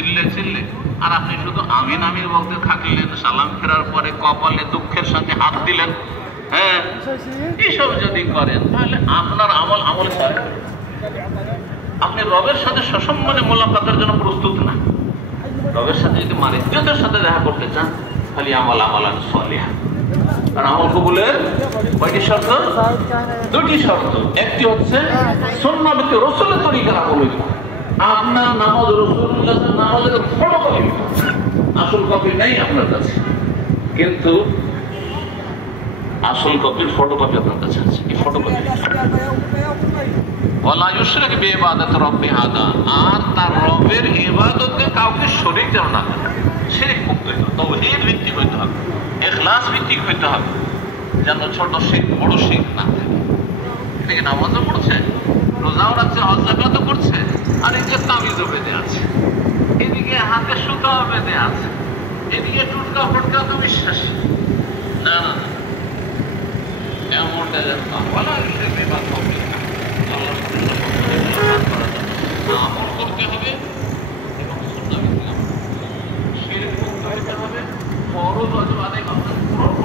চিল্লে চিল্লে, আর আপনি শুধু আমিন আমিন বলতে থাকলেন, সালাম ফেরার পরে কপালে দুঃখের সাথে হাত দিলেন, হ্যাঁ, এসব যদি করেন তাহলে আপনার আমল করে আপনি রবের সাথে সসম্মানে মোলাকাতের জন্য প্রস্তুত না। রবের সাথে যদি মালিকদের সাথে দেখা করতে চান, খালি আমালান সালিহা। আর আমল কবুলের কয়টি শর্ত? দুটি শর্ত। একটি হচ্ছে সুন্নাতে রাসূলের তরিকার আমল। আপনার নামাজ রাসূলুল্লাহ নামাজের ফটোকপি, আসল কপি নেই আপনার কাছে, কিন্তু আসল কপির ফটোকপি আপনার কাছে আছে। এই ফটোকপি ওয়ালা ইউশরিক বিইবাদাতি রাব্বি হাদা, আর তার রবের ইবাদতে কাউকে শরীক যেন না করে, শিরক মুক্ত হইতে হবে, তাওহীদ ভিত্তিক হইতে হবে, ইখলাস ভিত্তিক হইতে হবে, যেন ছোট শিরক বড় শিরক না থাকে। এদিকে নামাজও পড়ছে, রোজাও রাখছে, হজ যাকাতও করছে, আর এদিকে তাবিজও বেঁধে আছে, এদিকে হাতে সুতাও বেঁধে আছে, এদিকে টুটকা ফটকা তো বিশ্বাসী না। না, এমনটা যেন ওয়ালা ইউশরিক বিইবাদাতি রাব্বি হাদা, আমল করতে হবে এবং সুন্নাহ শিরক মুক্ত হতে হবে, ফরজ ওয়াজিব আদায় করতে হবে।